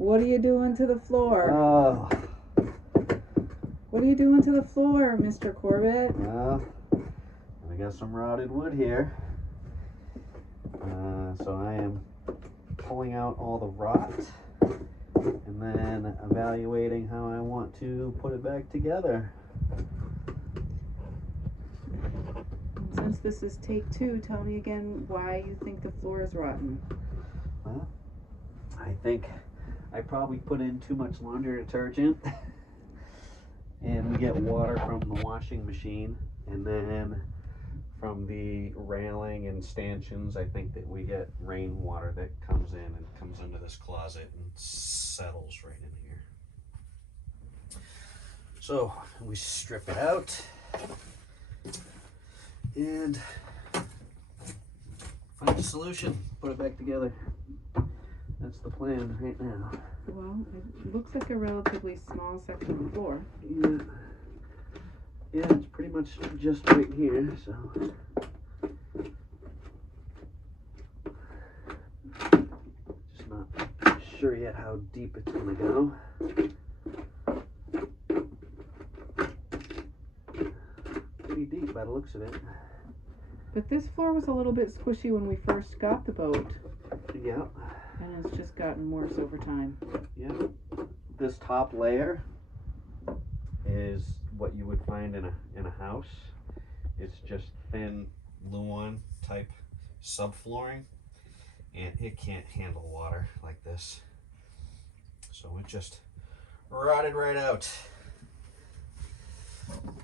What are you doing to the floor? Oh. What are you doing to the floor, Mr. Corbett? Well, I got some rotted wood here. So I am pulling out all the rot and then evaluating how I want to put it back together. Since this is take 2, tell me again why you think the floor is rotten. Well, I think I probably put in too much laundry detergent and we get water from the washing machine, and then from the railing and stanchions I think that we get rainwater that comes in and comes into this closet and settles right in here. So we strip it out and find a solution, put it back together. That's the plan right now. Well, it looks like a relatively small section of floor. Yeah, it's pretty much just right here, so. Just not sure yet how deep it's gonna go. Pretty deep by the looks of it. But this floor was a little bit squishy when we first got the boat. Yeah. And it's just gotten worse over time. Yeah. This top layer is what you would find in a house. It's just thin Luan type subflooring, and it can't handle water like this. So it just rotted right out.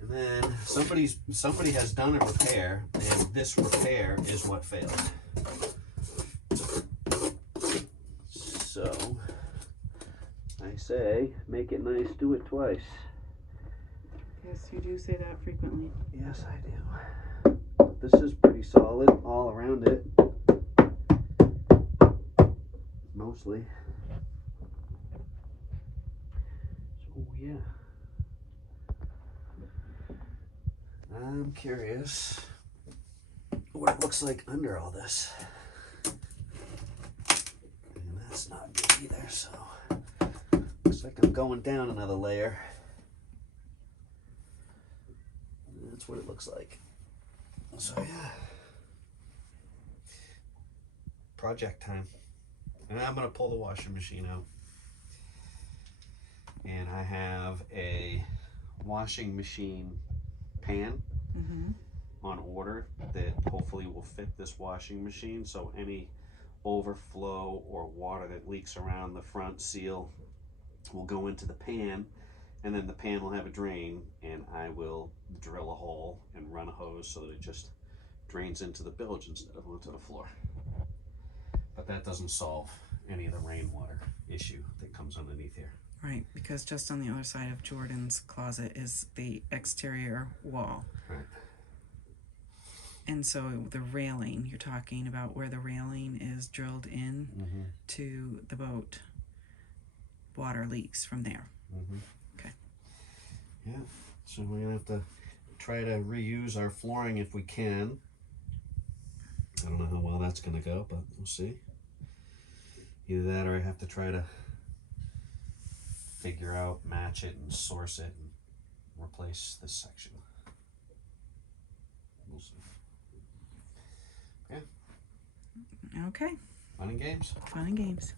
And then somebody has done a repair, and this repair is what failed. So I say, make it nice, do it twice. Yes, you do say that frequently. Yes, I do. This is pretty solid all around it. Mostly. So yeah. I'm curious what it looks like under all this. And that's not good either, so looks like I'm going down another layer. And that's what it looks like. So yeah. Project time. And I'm gonna pull the washing machine out. And I have a washing machine pan on order that hopefully will fit this washing machine, so any overflow or water that leaks around the front seal will go into the pan, and then the pan will have a drain, and I will drill a hole and run a hose so that it just drains into the bilge instead of onto the floor. But that doesn't solve any of the rainwater issue that comes underneath here. Right, because just on the other side of Jordan's closet is the exterior wall. Right. And so the railing, you're talking about where the railing is drilled in to the boat, water leaks from there. Okay. Yeah, so we're gonna have to try to reuse our flooring if we can. I don't know how well that's gonna go, but we'll see. Either that or I have to try to figure out, match it and source it and replace this section. We'll see. Yeah. Okay. Fun and games. Fun and games.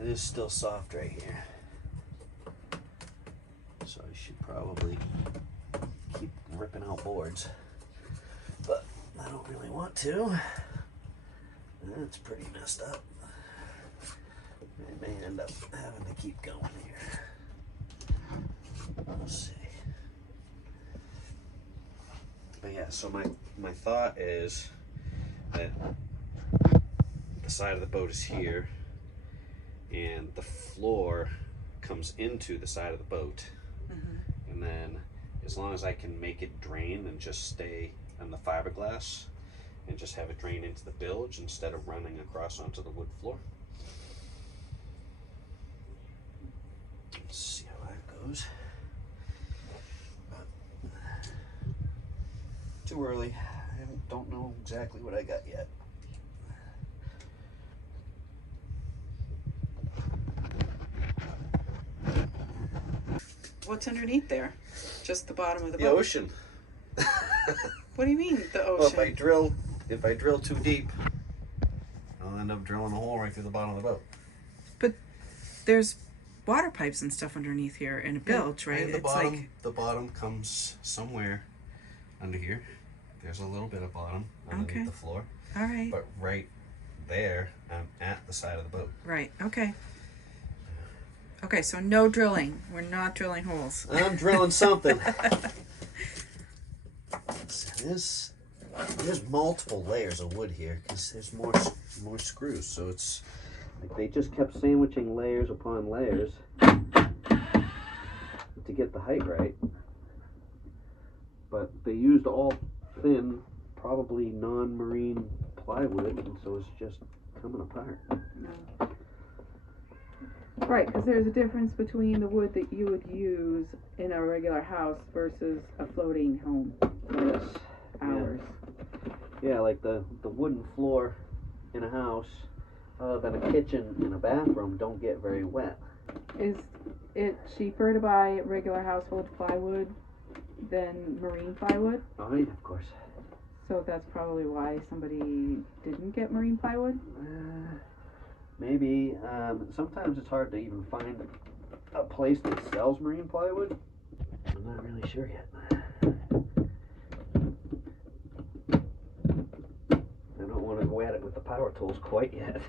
It is still soft right here. So I should probably keep ripping out boards. But I don't really want to. It's pretty messed up. I may end up having to keep going here. We'll see. But yeah, so my thought is that the side of the boat is here and the floor comes into the side of the boat. And then as long as I can make it drain and just stay on the fiberglass and just have it drain into the bilge instead of running across onto the wood floor. Let's see how that goes. But too early. I don't know exactly what I got yet. What's underneath there? Just the bottom of the The boat? ocean. What do you mean, the ocean? Well, if I drill too deep, I'll end up drilling a hole right through the bottom of the boat. But there's water pipes and stuff underneath here in a bilge, right? And the bottom comes somewhere under here. There's a little bit of bottom underneath the floor. All right. But right there, I'm at the side of the boat. Right. Okay. Okay, so no drilling. We're not drilling holes. I'm drilling something. There's multiple layers of wood here because there's more screws. So it's like they just kept sandwiching layers upon layers to get the height right. But they used all thin, probably non-marine plywood, and so it's just coming apart. No. Right, because there's a difference between the wood that you would use in a regular house versus a floating home. Yes. Ours. Yeah, like the wooden floor in a house, other than a kitchen and a bathroom, don't get very wet. Is it cheaper to buy regular household plywood than marine plywood? Oh yeah, of course. So that's probably why somebody didn't get marine plywood? Maybe. Sometimes it's hard to even find a place that sells marine plywood. I'm not really sure yet. I don't want to go at it with the power tools quite yet.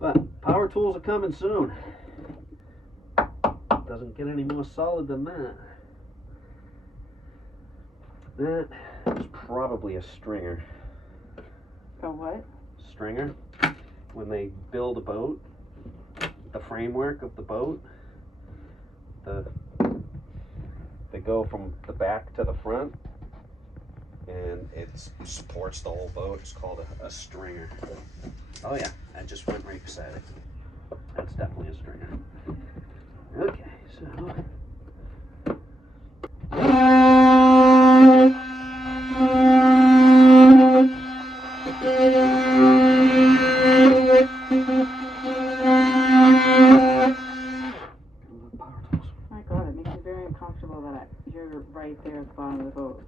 But power tools are coming soon. Doesn't get any more solid than that. That is probably a stringer. A what? Stringer. When they build a boat, the framework of the boat, they go from the back to the front, and it supports the whole boat. It's called a stringer. Oh yeah, I just went right beside it. That's definitely a stringer. Okay, so. My God, it makes me very uncomfortable that you're right there at the bottom of the boat.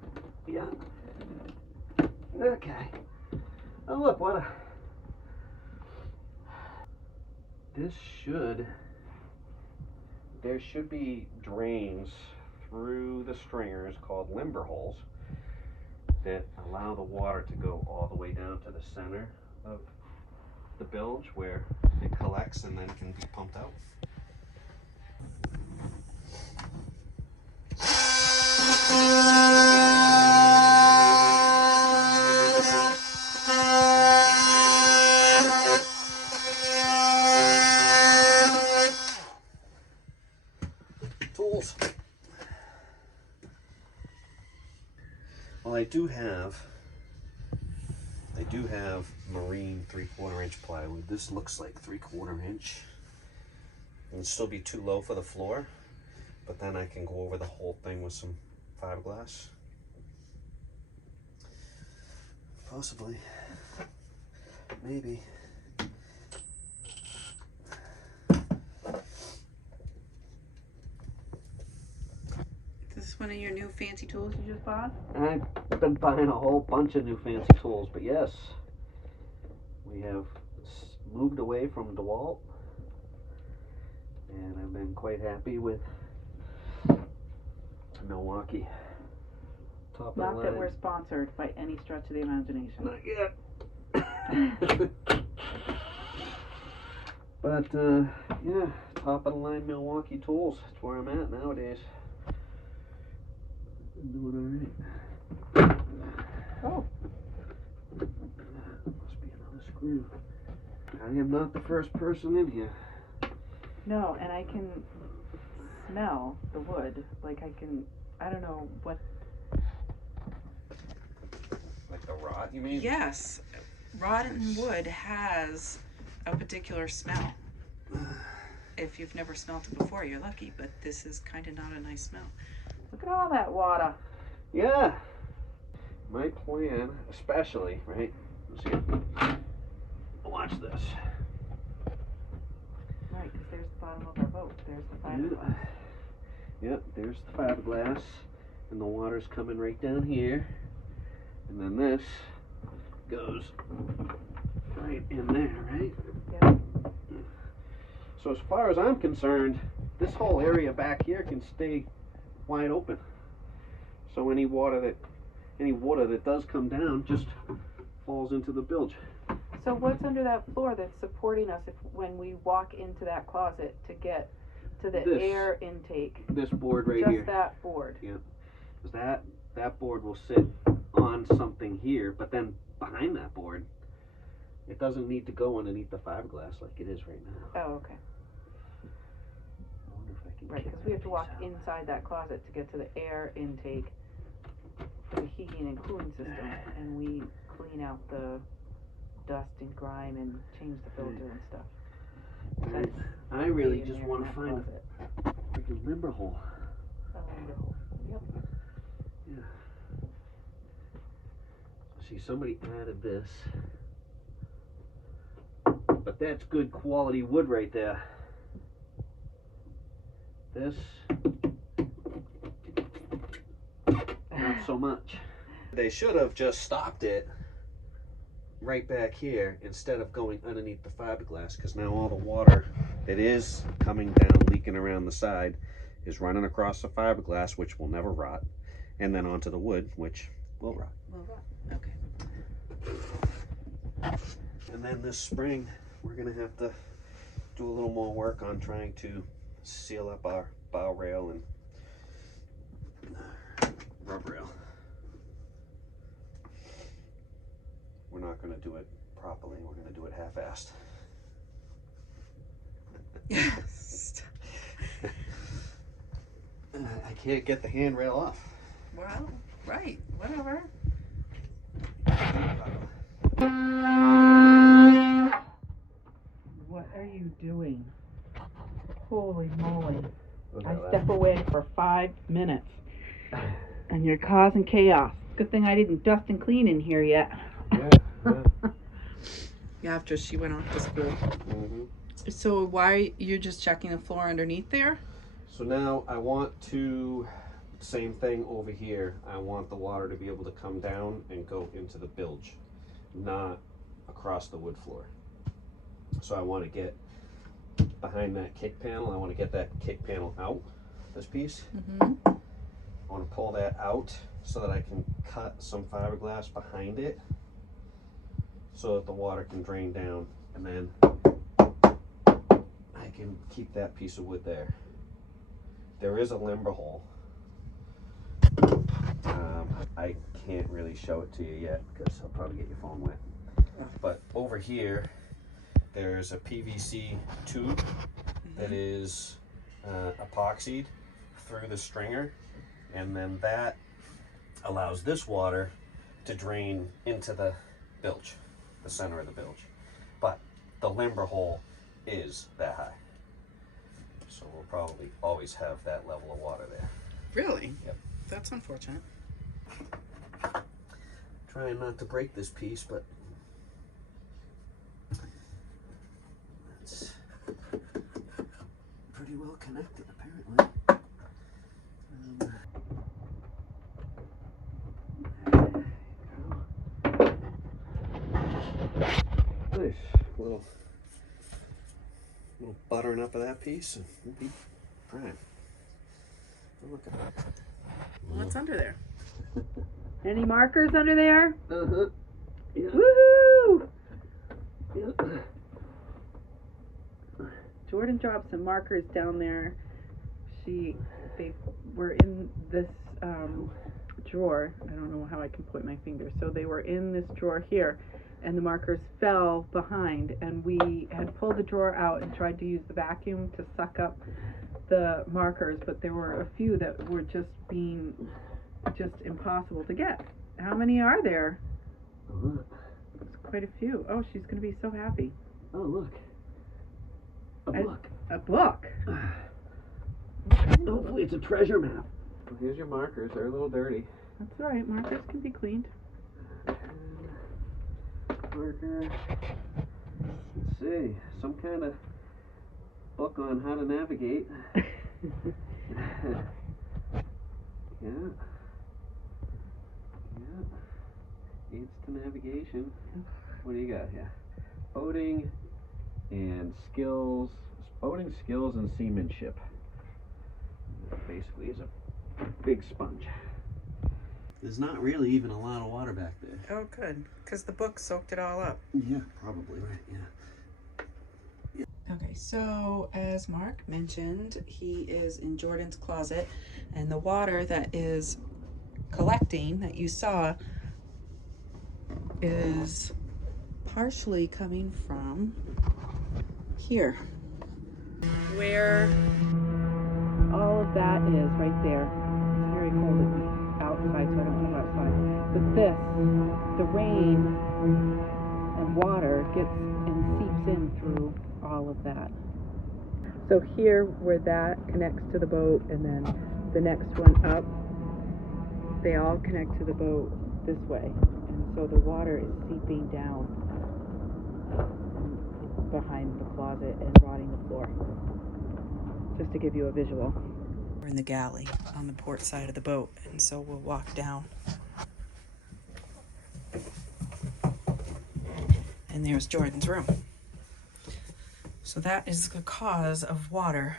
Yeah. Okay. Oh look, what a... There should be drains through the stringers called limber holes that allow the water to go all the way down to the center of the bilge where it collects and then can be pumped out. Tools. Well, I do have marine 3/4 inch plywood. This looks like 3/4 inch. It'll still be too low for the floor, but then I can go over the whole thing with some fiberglass. Possibly. Maybe. Is this one of your new fancy tools you just bought? I've been buying a whole bunch of new fancy tools, but yes, we have moved away from DeWalt, and I've been quite happy with Milwaukee. Top of the Not line. that we're sponsored by any stretch of the imagination. Not yet. But yeah, top of the line Milwaukee tools. That's where I'm at nowadays. I'm doing all right. Oh. Must be another screw. I am not the first person in here. No, and I can smell the wood. Like I don't know what. Like the rot, you mean? Yes. Rotten wood has a particular smell. If you've never smelled it before, you're lucky, but this is kind of not a nice smell. Look at all that water. Yeah. My plan, especially, right, See? Watch this. Right, because there's the bottom of our boat. There's the fiberglass. Yep, there's the fiberglass, and the water's coming right down here, and then this goes right in there, right? Yep. So as far as I'm concerned, this whole area back here can stay wide open. So any water that does come down just falls into the bilge. So what's under that floor that's supporting us when we walk into that closet to get to the air intake? This board right just here. Just that board. Yeah. Because that board will sit on something here, but then behind that board, it doesn't need to go underneath the fiberglass like it is right now. Oh, okay. I wonder if I can right, because we have to walk inside that closet to get to the air intake for the heating and cooling system, and we clean out the dust and grime and change the filter and stuff. Right. I really just want to find a freaking limber hole. A limber hole. Yep. Yeah. See, somebody added this. But that's good quality wood right there. This, not so much. They should have just stopped it right back here instead of going underneath the fiberglass, because now all the water that is coming down, leaking around the side, is running across the fiberglass, which will never rot, and then onto the wood, which will rot. Will rot. Okay. And then this spring, we're gonna have to do a little more work on trying to seal up our bow rail and rub rail. We're not going to do it properly. We're going to do it half-assed. Yes. I can't get the handrail off. Well, right. Whatever. What are you doing? Holy moly. I step away for 5 minutes and you're causing chaos. Good thing I didn't dust and clean in here yet. Yeah, after she went off to school. Mm-hmm. So why you're just checking the floor underneath there? So now I want to, same thing over here. I want the water to be able to come down and go into the bilge, not across the wood floor. So I want to get behind that kick panel. I want to get that kick panel out, this piece. Mm-hmm. I want to pull that out so that I can cut some fiberglass behind it so that the water can drain down, and then I can keep that piece of wood there. There is a limber hole. I can't really show it to you yet because I'll probably get your phone wet. But over here, there's a PVC tube that is epoxied through the stringer, and then that allows this water to drain into the bilge, the center of the bilge. But the limber hole is that high, so we'll probably always have that level of water there. Really? Yep. That's unfortunate. Trying not to break this piece, but it's pretty well connected apparently. Nice little buttering up of that piece, and we'll be prime. Look at that. What's under there? Any markers under there? Uh-huh. Yeah. Woohoo! Yeah. Jordan dropped some markers down there. They were in this drawer. I don't know how I can point my finger. So they were in this drawer here, and the markers fell behind, and we had pulled the drawer out and tried to use the vacuum to suck up the markers, but there were a few that were just impossible to get. How many are there? Look. It's quite a few. Oh, she's going to be so happy. Oh, look. A book. A book? Hopefully it's a treasure map. Well, here's your markers. They're a little dirty. That's all right. Markers can be cleaned. partner. Let's see, some kind of book on how to navigate. Yeah. Aids to navigation. What do you got here? Boating and skills. Boating skills and seamanship. Basically is a big sponge. There's not really even a lot of water back there. Oh, good. Because the book soaked it all up. Yeah, probably right, yeah. Okay, so as Mark mentioned, he is in Jordan's closet, and the water that is collecting that you saw is partially coming from here, where all of that is right there. It's very cold outside, so I don't go outside. But this, the rain and water gets and seeps in through all of that. So here where that connects to the boat, and then the next one up, they all connect to the boat this way. And so the water is seeping down behind the closet and rotting the floor. Just to give you a visual. We're in the galley on the port side of the boat, and so we'll walk down. And there's Jordan's room. So that is the cause of water